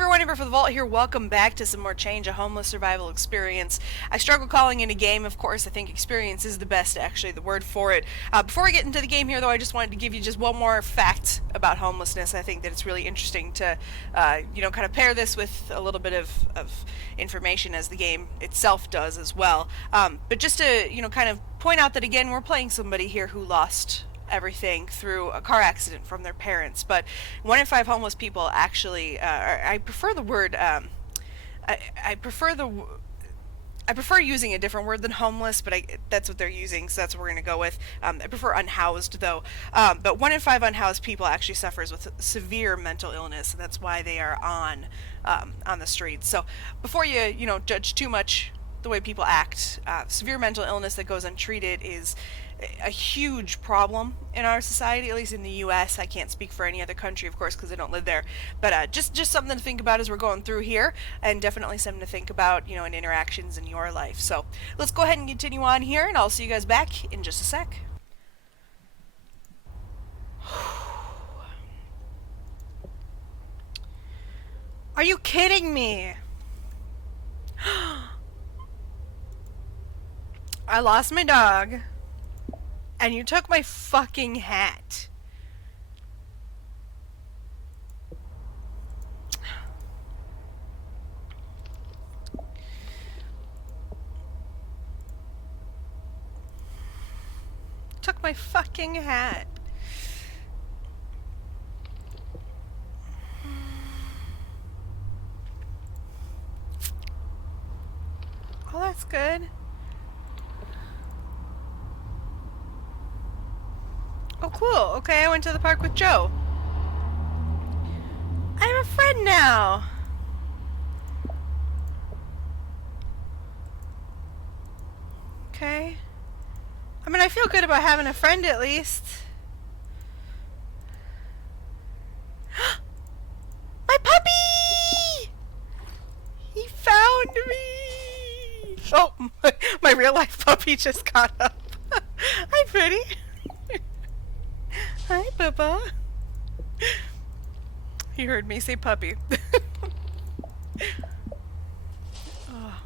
everyone, AmberFrmThVault here. Welcome back to some more Change, a homeless survival experience. I struggle calling it a game, of course. I think experience is the best, actually, the word for it. Before I get into the game here, though, I just wanted to give you just one more fact about homelessness. I think that it's really interesting to, kind of pair this with a little bit of information as the game itself does as well. But just to, kind of point out that, again, we're playing somebody here who lost everything through a car accident from their parents, but 1 in 5 homeless people actually, I prefer the word, I prefer using a different word than homeless, but that's what they're using, so that's what we're going to go with. I prefer unhoused, though. But 1 in 5 unhoused people actually suffers with severe mental illness, and that's why they are on the streets. So before you, judge too much the way people act, severe mental illness that goes untreated is a huge problem in our society, at least in the U.S. I can't speak for any other country, of course, because I don't live there. But just something to think about as we're going through here, and definitely something to think about, in interactions in your life. So let's go ahead and continue on here, and I'll see you guys back in just a sec. Are you kidding me? I lost my dog. And you took my fucking hat. Took my fucking hat. Oh, that's good. Oh, cool. Okay, I went to the park with Joe. I have a friend now. Okay. I mean, I feel good about having a friend at least. My puppy! He found me! Oh, my real life puppy just got up. Hi, pretty. Hi, Papa. He heard me say puppy. Oh.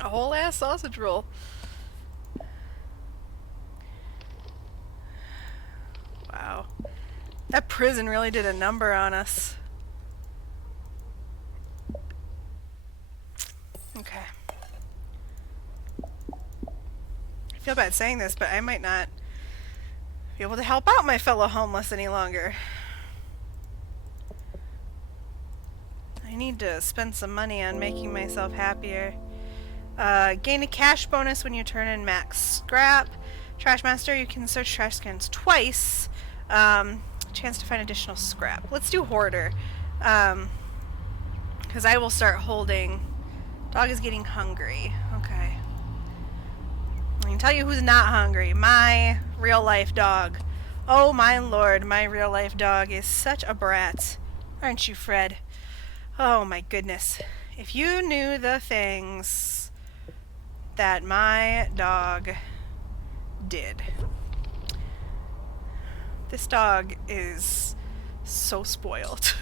A whole ass sausage roll. Wow. That prison really did a number on us. Okay. I feel bad saying this, but I might not be able to help out my fellow homeless any longer. I need to spend some money on making myself happier. Gain a cash bonus when you turn in max scrap. Trash master, you can search trash cans twice. Chance to find additional scrap. Let's do hoarder. Because I will start holding. Dog is getting hungry. Okay. I can tell you who's not hungry. My real life dog. Oh my lord, my real life dog is such a brat. Aren't you, Fred? Oh my goodness. If you knew the things that my dog did. This dog is so spoiled.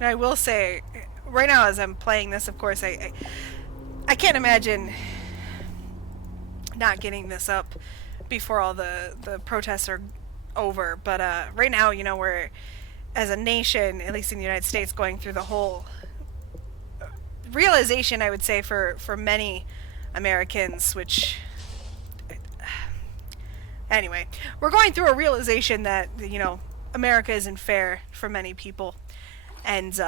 And I will say, right now as I'm playing this, of course, I can't imagine not getting this up before all the protests are over. But right now, we're, as a nation, at least in the United States, going through the whole realization, I would say, for many Americans, which... Anyway, we're going through a realization that, America isn't fair for many people. And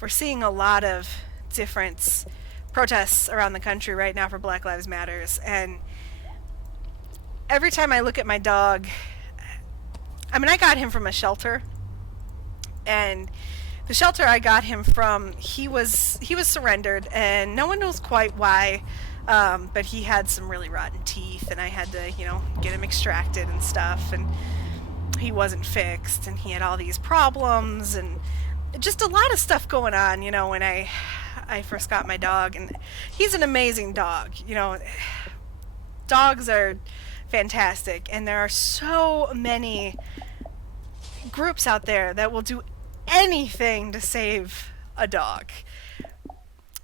we're seeing a lot of different protests around the country right now for Black Lives Matters. And every time I look at my dog, I mean, I got him from a shelter. And the shelter I got him from, he was surrendered, and no one knows quite why. But he had some really rotten teeth, and I had to, get him extracted and stuff. And he wasn't fixed, and he had all these problems, and just a lot of stuff going on, when I first got my dog. And he's an amazing dog. Dogs are fantastic. And there are so many groups out there that will do anything to save a dog.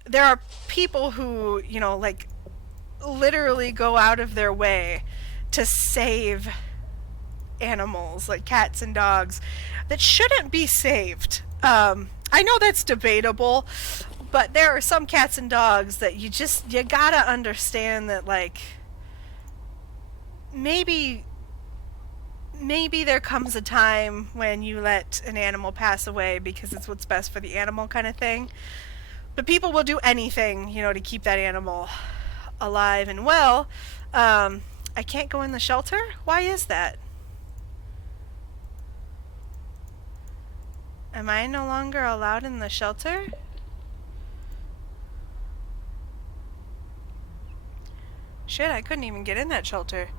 There are people who, you know, like, literally go out of their way to save animals, like cats and dogs, that shouldn't be saved. I know that's debatable, but there are some cats and dogs that you gotta understand that, like, maybe there comes a time when you let an animal pass away because it's what's best for the animal, kind of thing. But people will do anything, you know, to keep that animal alive and well. I can't go in the shelter? Why is that? Am I no longer allowed in the shelter? Shit, I couldn't even get in that shelter.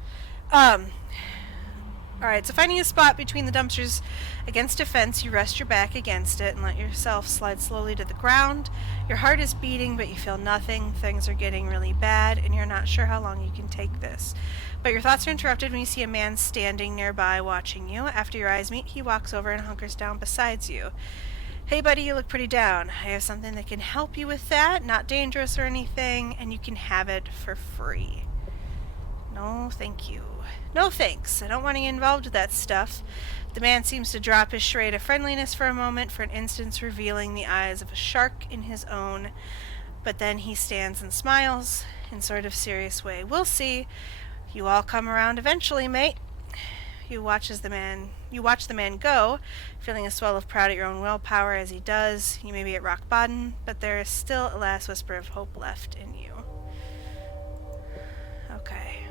Alright, so finding a spot between the dumpsters against a fence, you rest your back against it and let yourself slide slowly to the ground. Your heart is beating, but you feel nothing. Things are getting really bad, and you're not sure how long you can take this. But your thoughts are interrupted when you see a man standing nearby watching you. After your eyes meet, he walks over and hunkers down beside you. Hey buddy, you look pretty down. I have something that can help you with that, not dangerous or anything, and you can have it for free. No, thank you. No thanks, I don't want to get involved with that stuff. The man seems to drop his charade of friendliness for a moment, for an instant revealing the eyes of a shark in his own. But then he stands and smiles, in sort of serious way. We'll see. You all come around eventually, mate. You watch the man go, feeling a swell of pride at your own willpower as he does. You may be at rock bottom, but there is still a last whisper of hope left in you. Okay.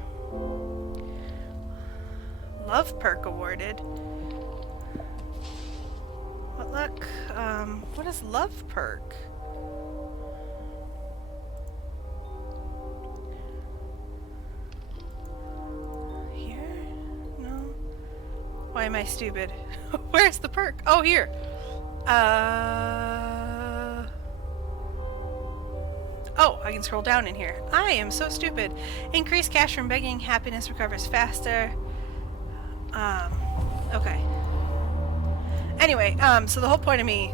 Love perk awarded. What luck? What is love perk? Here? No. Why am I stupid? Where's the perk? Oh, here. Oh, I can scroll down in here. I am so stupid. Increase cash from begging. Happiness recovers faster. Okay. Anyway, so the whole point of me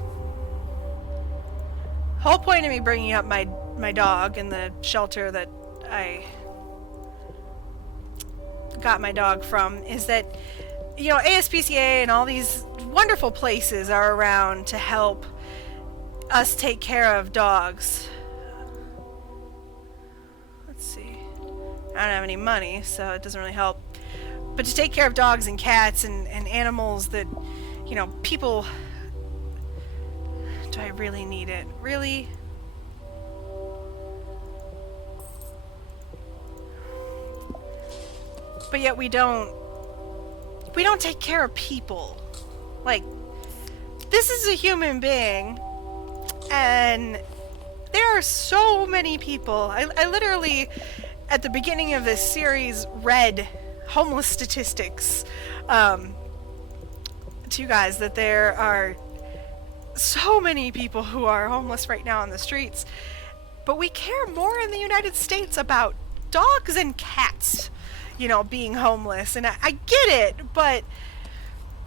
bringing up my dog in the shelter that I got my dog from is that, you know, ASPCA and all these wonderful places are around to help us take care of dogs. Let's see. I don't have any money, so it doesn't really help. But to take care of dogs and cats and animals that, you know, people... Do I really need it? Really? But yet we don't take care of people. Like, this is a human being, and there are so many people. I literally, at the beginning of this series, read homeless statistics to you guys, that there are so many people who are homeless right now on the streets, but we care more in the United States about dogs and cats, you know, being homeless. And I get it, but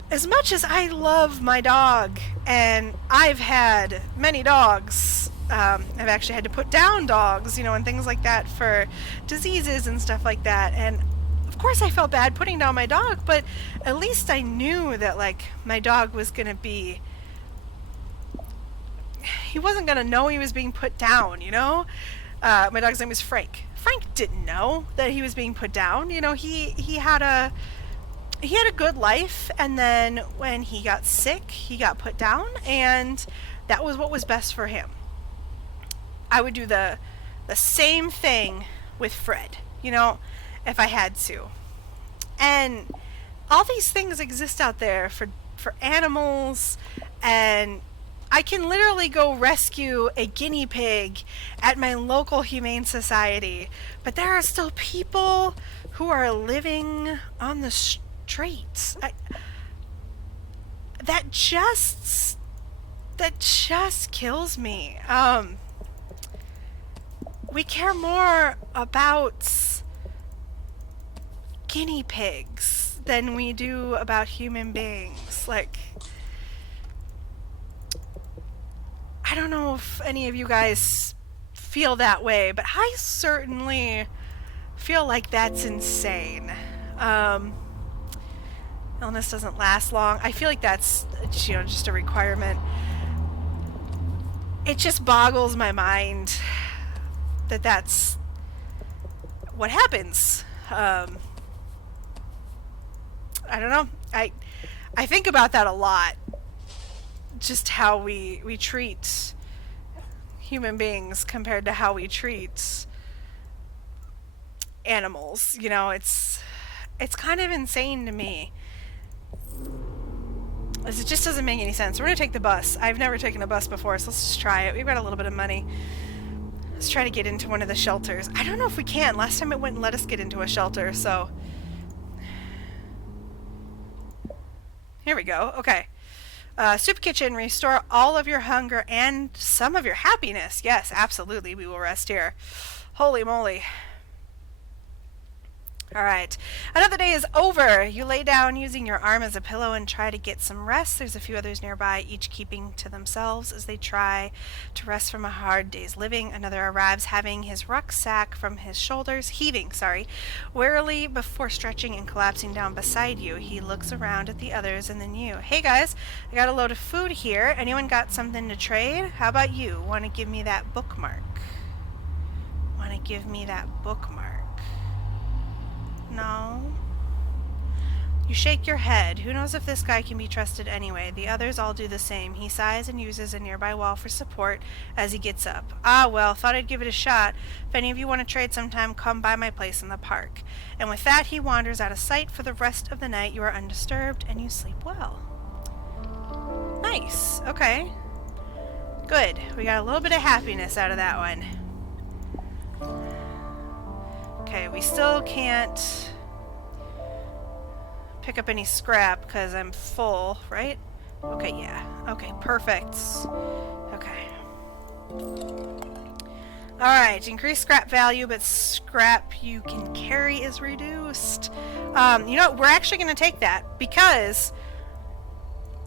as much as I love my dog, and I've had many dogs, I've actually had to put down dogs, you know, and things like that for diseases and stuff like that, and of course I felt bad putting down my dog, but at least I knew that, like, my dog was gonna be... He wasn't gonna know he was being put down, you know? My dog's name was Frank. Frank didn't know that he was being put down. You know, he had a good life, and then when he got sick, he got put down, and that was what was best for him. I would do the same thing with Fred, you know, if I had to. And all these things exist out there for animals, and I can literally go rescue a guinea pig at my local humane society, but there are still people who are living on the streets. That just kills me. We care more about guinea pigs than we do about human beings. Like, I don't know if any of you guys feel that way, but I certainly feel like that's insane. Illness doesn't last long. I feel like that's, you know, just a requirement. It just boggles my mind that that's what happens. I don't know. I think about that a lot. Just how we treat human beings compared to how we treat animals. You know, it's kind of insane to me. It just doesn't make any sense. We're gonna take the bus. I've never taken a bus before, so let's just try it. We've got a little bit of money. Let's try to get into one of the shelters. I don't know if we can. Last time it wouldn't let us get into a shelter, so... Here we go. Okay. Soup kitchen, restore all of your hunger and some of your happiness. Yes, absolutely. We will rest here. Holy moly. Alright, another day is over. You lay down using your arm as a pillow and try to get some rest. There's a few others nearby, each keeping to themselves as they try to rest from a hard day's living. Another arrives, having his rucksack from his shoulders, wearily before stretching and collapsing down beside you. He looks around at the others and then you. Hey guys, I got a load of food here. Anyone got something to trade? How about you? Want to give me that bookmark? Want to give me that bookmark? No. You shake your head. Who knows if this guy can be trusted anyway? The others all do the same. He sighs and uses a nearby wall for support as he gets up. Ah, well, thought I'd give it a shot. If any of you want to trade sometime, come by my place in the park. And with that, he wanders out of sight. For the rest of the night, you are undisturbed and you sleep well. Nice. Okay. Good. We got a little bit of happiness out of that one. Okay, we still can't pick up any scrap because I'm full, right? Okay, yeah. Okay, perfect. Okay. Alright, increase scrap value, but scrap you can carry is reduced. You know, we're actually going to take that because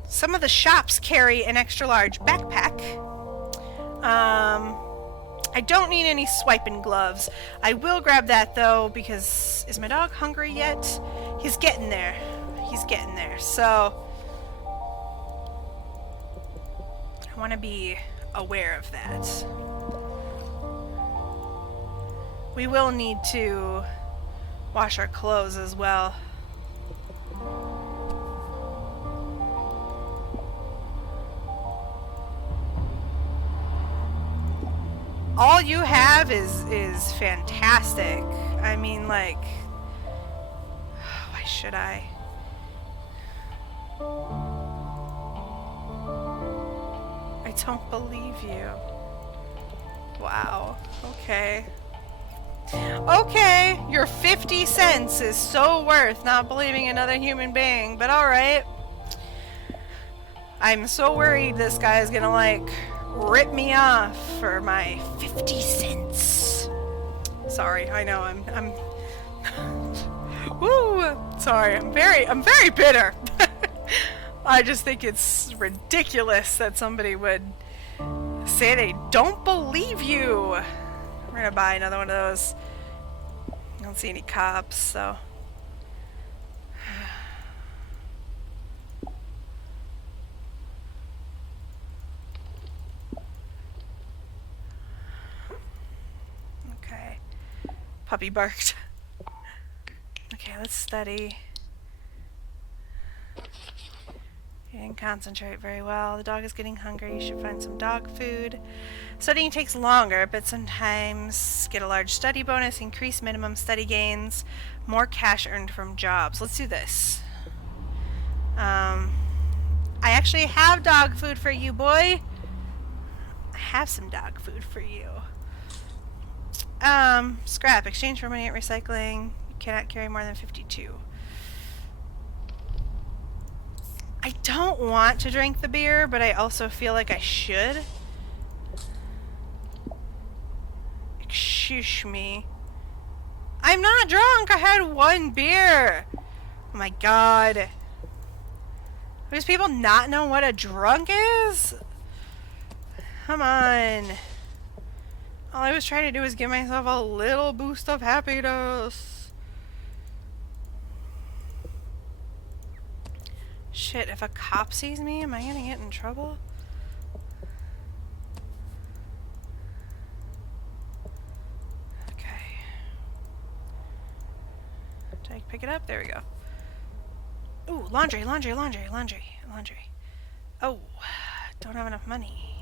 some of the shops carry an extra large backpack. I don't need any swiping gloves. I will grab that though because is my dog hungry yet? He's getting there. He's getting there. So I want to be aware of that. We will need to wash our clothes as well. All you have is fantastic. I mean, like, why should I? I don't believe you. Wow. Okay. Okay, your 50 cents is so worth not believing another human being, but alright. I'm so worried this guy is gonna, like, rip me off for my 50 cents. Sorry, I know I'm woo, sorry, I'm very bitter. I just think it's ridiculous that somebody would say they don't believe you. We're gonna buy another one of those. I don't see any cops, so puppy barked. Okay, let's study. You didn't concentrate very well. The dog is getting hungry. You should find some dog food. Studying takes longer, but sometimes get a large study bonus, increase minimum study gains, more cash earned from jobs. Let's do this. I actually have dog food for you, boy. I have some dog food for you. Scrap. Exchange for money at recycling. You cannot carry more than 52. I don't want to drink the beer, but I also feel like I should. Excuse me. I'm not drunk. I had one beer. Oh my god. Does people not know what a drunk is? Come on. All I was trying to do was give myself a little boost of happiness. Shit, if a cop sees me, am I gonna get in trouble? Okay. Did I pick it up? There we go. Ooh, laundry. Oh, don't have enough money.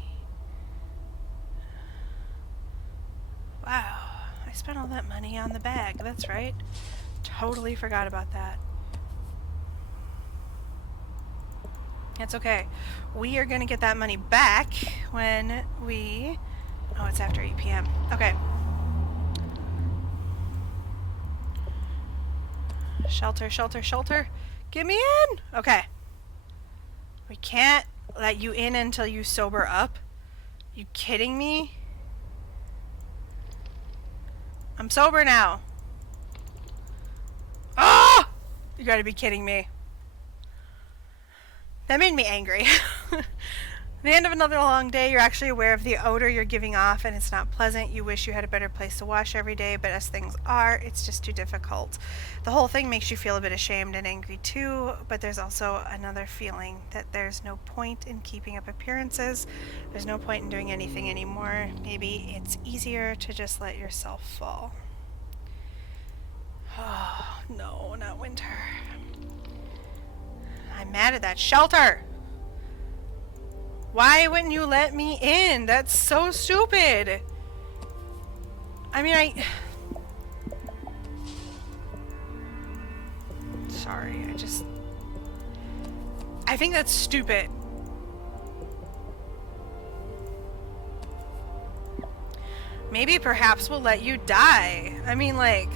Wow, I spent all that money on the bag. That's right. Totally forgot about that. It's okay. We are going to get that money back when we... Oh, it's after 8 p.m. Okay. Shelter. Get me in! Okay. We can't let you in until you sober up. You kidding me? I'm sober now. Ah! You gotta be kidding me. That made me angry. At the end of another long day, you're actually aware of the odor you're giving off, and it's not pleasant. You wish you had a better place to wash every day, but as things are, it's just too difficult. The whole thing makes you feel a bit ashamed and angry too, but there's also another feeling that there's no point in keeping up appearances. There's no point in doing anything anymore. Maybe it's easier to just let yourself fall. Oh, no, not winter. I'm mad at that shelter. Why wouldn't you let me in? That's so stupid. I mean, Sorry, I think that's stupid. Maybe perhaps we'll let you die. I mean, like...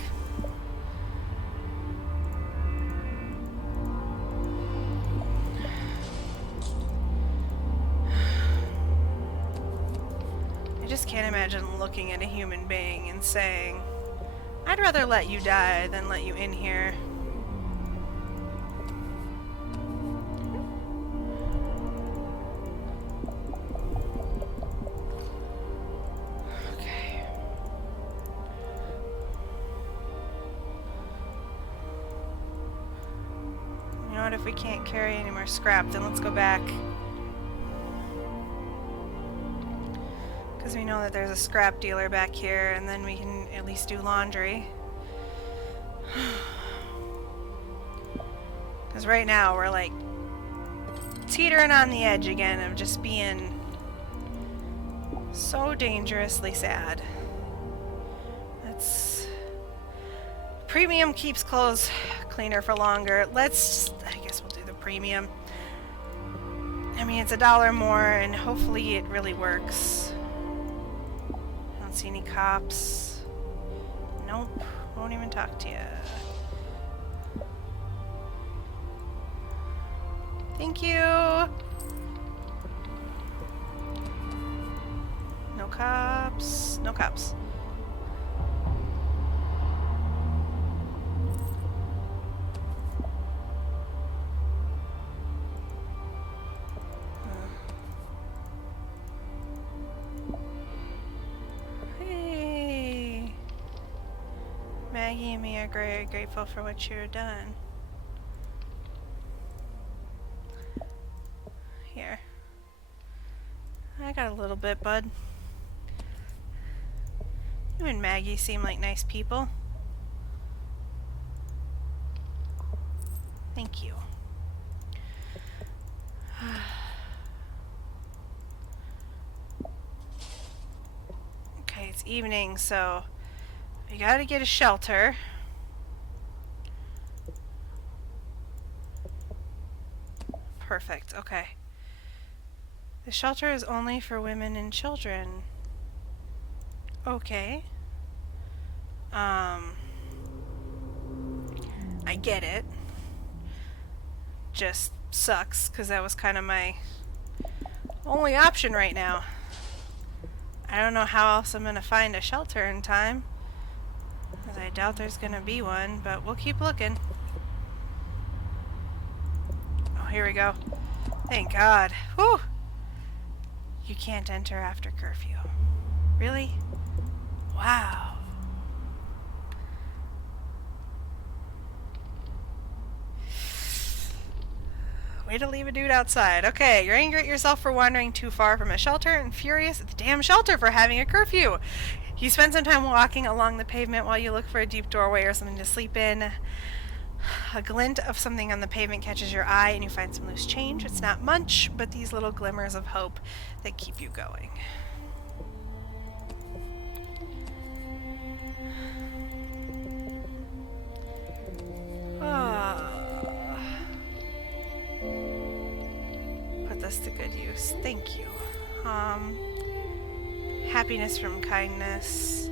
I just can't imagine looking at a human being and saying, I'd rather let you die than let you in here. Okay. You know what, if we can't carry any more scrap, then let's go back. Because we know that there's a scrap dealer back here, and then we can at least do laundry. Because right now we're like teetering on the edge again of just being so dangerously sad. That's... Premium keeps clothes cleaner for longer. I guess we'll do the premium. I mean, it's $1 more, and hopefully it really works. See any cops? Nope. Won't even talk to you. Thank you. No cops. No cops. Maggie and me are very grateful for what you've done. Here. I got a little bit, bud. You and Maggie seem like nice people. Thank you. Okay, it's evening, so we gotta get a shelter. Perfect, okay. The shelter is only for women and children. Okay. I get it. Just sucks, because that was kind of my only option right now. I don't know how else I'm gonna find a shelter in time. I doubt there's gonna be one, but we'll keep looking. Oh, here we go. Thank God. Whew! You can't enter after curfew. Really? Wow. Way to leave a dude outside. Okay, you're angry at yourself for wandering too far from a shelter and furious at the damn shelter for having a curfew. You spend some time walking along the pavement while you look for a deep doorway or something to sleep in. A glint of something on the pavement catches your eye and you find some loose change. It's not much, but these little glimmers of hope that keep you going. Put this to good use. Thank you. Happiness from kindness.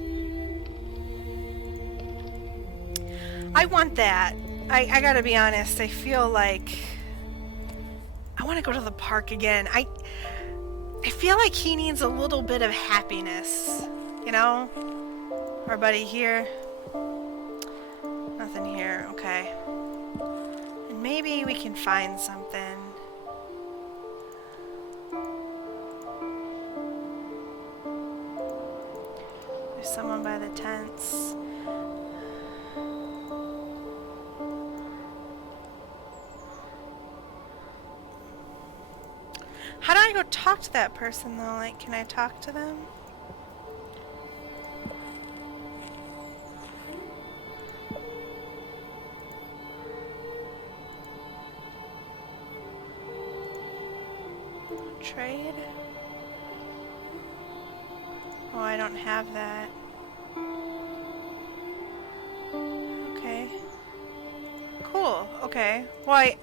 I want that. I gotta be honest, I feel like I want to go to the park again. I feel like he needs a little bit of happiness, you know? Our buddy here. Nothing here, okay. And maybe we can find something. There's someone by the tents. How do I go talk to that person though? Like, can I talk to them? Trade? Oh, I don't have that. Okay. Cool. Okay. Well, I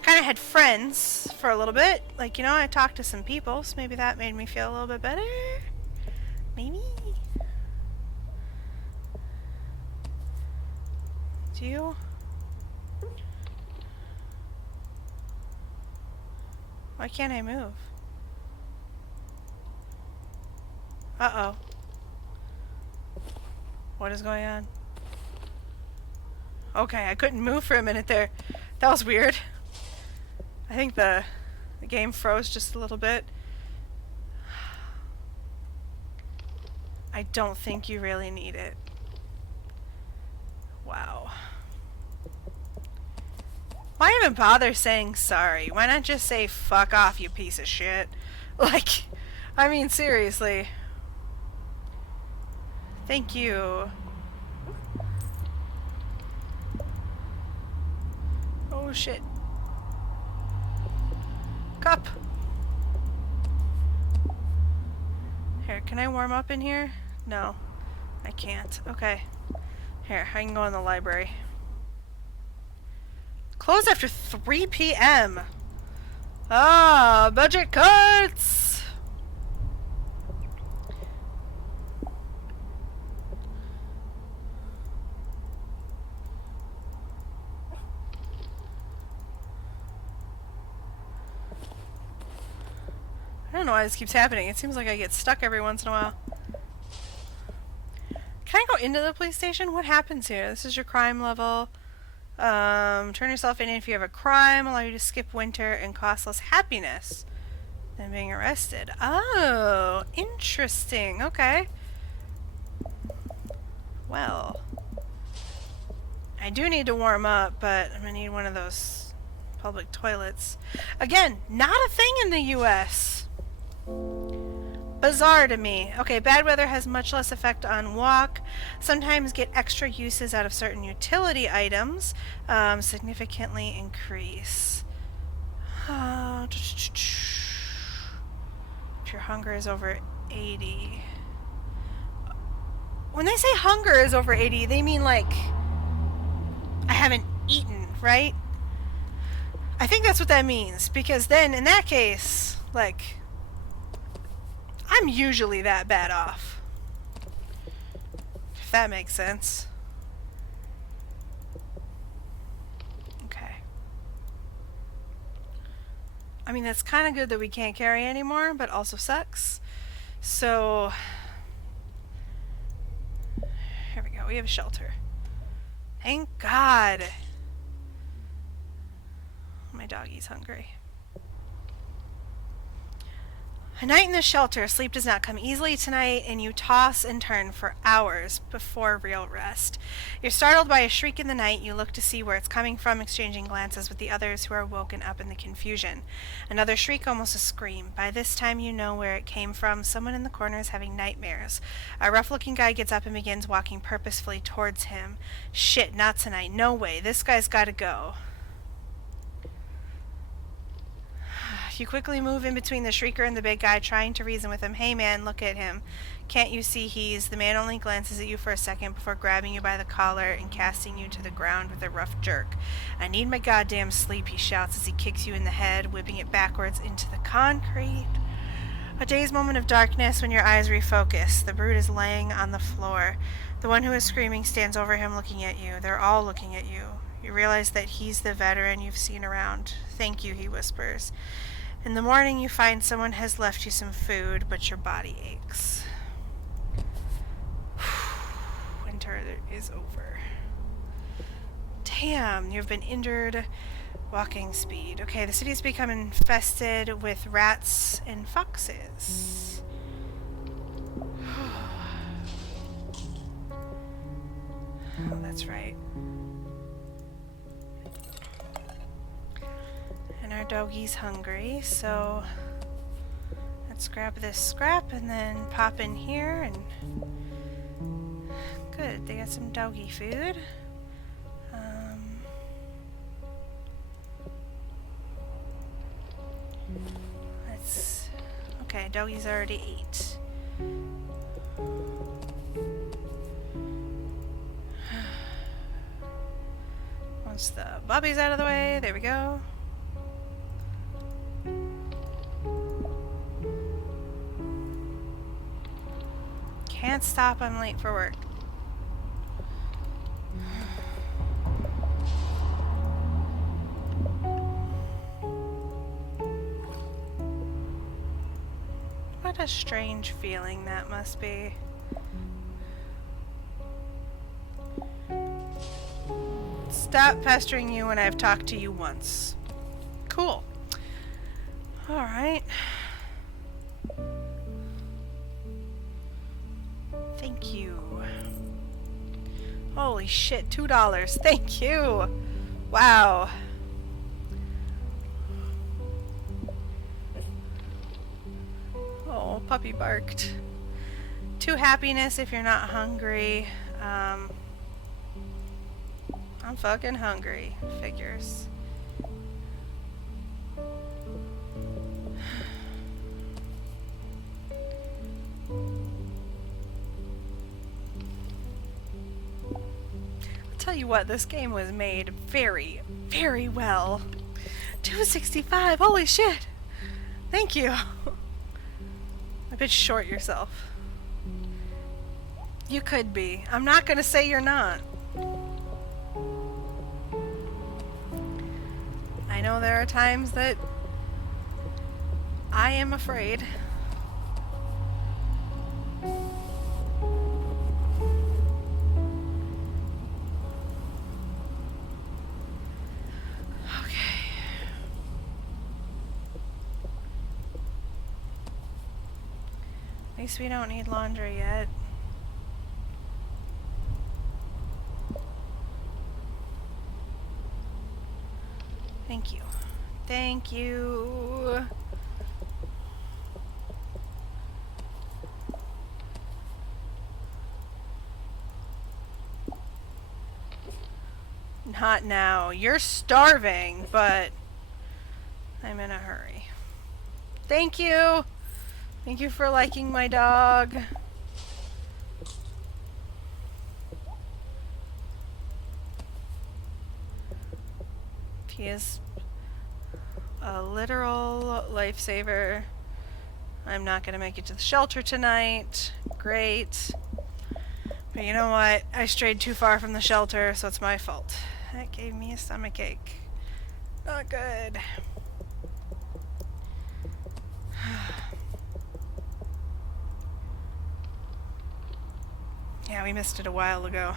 kind of had friends for a little bit. Like, you know, I talked to some people, so maybe that made me feel a little bit better. Maybe. Do you? Why can't I move? Uh-oh. What is going on? Okay, I couldn't move for a minute there. That was weird. I think the game froze just a little bit. I don't think you really need it. Wow. Why even bother saying sorry? Why not just say fuck off, you piece of shit? Like, I mean, seriously. Thank you. Oh shit. Cup. Here, can I warm up in here? No, I can't. Okay. Here, I can go in the library. Closed after 3 p.m. Ah, budget cuts! I don't know why this keeps happening. It seems like I get stuck every once in a while. Can I go into the police station? What happens here? This is your crime level. Turn yourself in if you have a crime. Allow you to skip winter and cost less happiness than being arrested. Oh, interesting. Okay. Well, I do need to warm up, but I'm gonna need one of those public toilets. Again, not a thing in the US. Bizarre to me. Okay, bad weather has much less effect on walk. Sometimes get extra uses out of certain utility items. Significantly increase. If your hunger is over 80. When they say hunger is over 80, they mean like I haven't eaten, right? I think that's what that means, because then in that case, like, I'm usually that bad off. If that makes sense. Okay. I mean, that's kind of good that we can't carry anymore, but also sucks. So, here we go. Yeah, we have a shelter. Thank God. My doggy's hungry. A night in the shelter. Sleep does not come easily tonight, and you toss and turn for hours before real rest. You're startled by a shriek in the night. You look to see where it's coming from, exchanging glances with the others who are woken up in the confusion. Another shriek, almost a scream. By this time you know where it came from. Someone in the corner is having nightmares. A rough-looking guy gets up and begins walking purposefully towards him. Shit, not tonight. No way. This guy's gotta go. You quickly move in between the shrieker and the big guy, trying to reason with him. Hey man, look at him. Can't you see he's... The man only glances at you for a second before grabbing you by the collar and casting you to the ground with a rough jerk. I need my goddamn sleep, he shouts as he kicks you in the head, whipping it backwards into the concrete. A dazed moment of darkness when your eyes refocus. The brute is laying on the floor. The one who is screaming stands over him looking at you. They're all looking at you. You realize that he's the veteran you've seen around. Thank you, he whispers. In the morning, you find someone has left you some food, but your body aches. Winter is over. Damn, you've been injured. Walking speed. Okay, the city's become infested with rats and foxes. Oh, that's right. And our doggy's hungry, so let's grab this scrap and then pop in here and good, they got some doggy food. Let's okay, doggy's already ate. Once the Bobby's out of the way, there we go. Can't stop, I'm late for work. What a strange feeling that must be. Stop pestering you when I've talked to you once. Cool. Alright. Thank you. Holy shit, $2. Thank you. Wow. Oh, puppy barked. 2 happiness if you're not hungry. I'm fucking hungry. Figures. Tell you what, this game was made very, very well. $2.65, holy shit! Thank you. A bit short yourself. You could be. I'm not gonna say you're not. I know there are times that I am afraid. At least we don't need laundry yet. Thank you. Thank you. Not now. You're starving, but I'm in a hurry. Thank you. Thank you for liking my dog. He is a literal lifesaver. I'm not gonna make it to the shelter tonight. Great. But you know what? I strayed too far from the shelter, so it's my fault. That gave me a stomachache. Not good. Yeah, we missed it a while ago.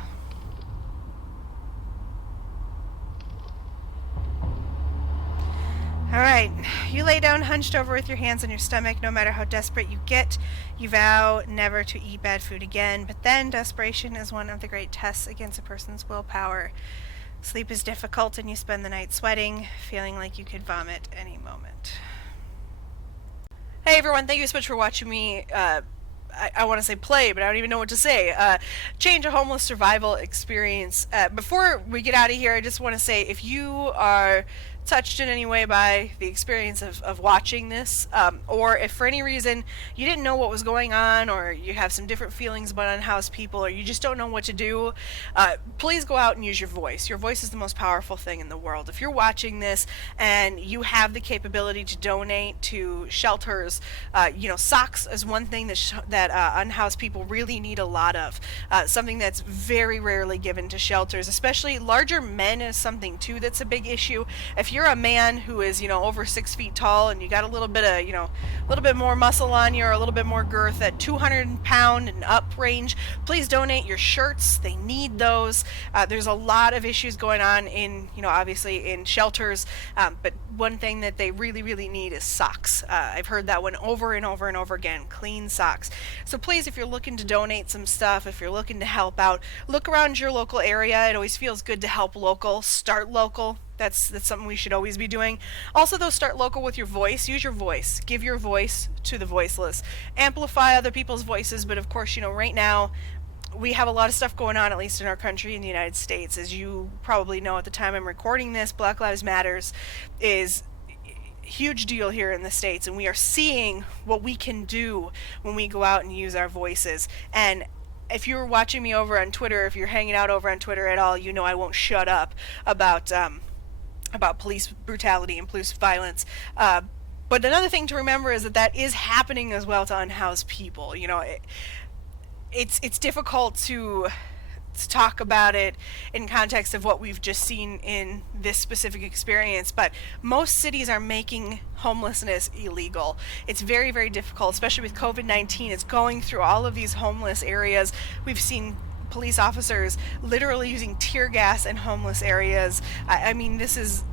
Alright, you lay down hunched over with your hands on your stomach. No matter how desperate you get, you vow never to eat bad food again. But then desperation is one of the great tests against a person's willpower. Sleep is difficult and you spend the night sweating, feeling like you could vomit any moment. Hey everyone, thank you so much for watching me, I want to say play, but I don't even know what to say. Change a homeless survival experience. Before we get out of here, I just want to say if you are touched in any way by the experience of watching this, or if for any reason you didn't know what was going on, or you have some different feelings about unhoused people, or you just don't know what to do, please go out and use your voice. Your voice is the most powerful thing in the world. If you're watching this and you have the capability to donate to shelters, socks is one thing that unhoused people really need a lot of. Something that's very rarely given to shelters, especially larger men, is something too that's a big issue. If you're a man who is, over 6 feet tall and you got a little bit of, a little bit more muscle on you, or a little bit more girth at 200 pound and up range, please donate your shirts. They need those. There's a lot of issues going on in, obviously in shelters, but one thing that they really, really need is socks. I've heard that one over and over and over again, clean socks. So please, if you're looking to donate some stuff, if you're looking to help out, look around your local area. It always feels good to help local. Start local. That's something we should always be doing. Also, though, start local with your voice. Use your voice. Give your voice to the voiceless. Amplify other people's voices, but of course, right now, we have a lot of stuff going on, at least in our country, in the United States. As you probably know at the time I'm recording this, Black Lives Matters is huge deal here in the States, and we are seeing what we can do when we go out and use our voices. And if you're watching me over on Twitter, if you're hanging out over on Twitter at all, I won't shut up about police brutality and police violence. But another thing to remember is that is happening as well to unhoused people. It's difficult to talk about it in context of what we've just seen in this specific experience, but most cities are making homelessness illegal. It's very, very difficult, especially with COVID-19. It's going through all of these homeless areas. We've seen police officers literally using tear gas in homeless areas. I mean, this is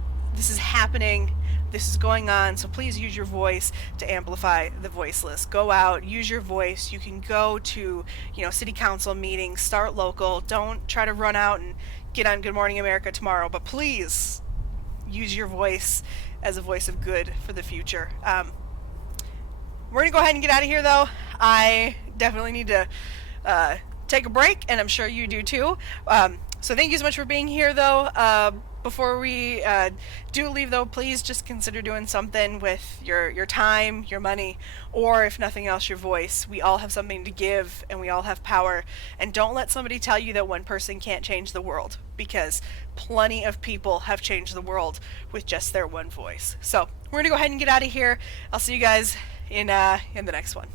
happening. This is going on, so please use your voice to amplify the voiceless. Go out, use your voice. You can go to, city council meetings, start local. Don't try to run out and get on Good Morning America tomorrow, but please use your voice as a voice of good for the future. We're going to go ahead and get out of here, though. I definitely need to take a break, and I'm sure you do too. So thank you so much for being here, though. Before we do leave, though, please just consider doing something with your time, your money, or if nothing else, your voice. We all have something to give, and we all have power. And don't let somebody tell you that one person can't change the world, because plenty of people have changed the world with just their one voice. So we're going to go ahead and get out of here. I'll see you guys in the next one.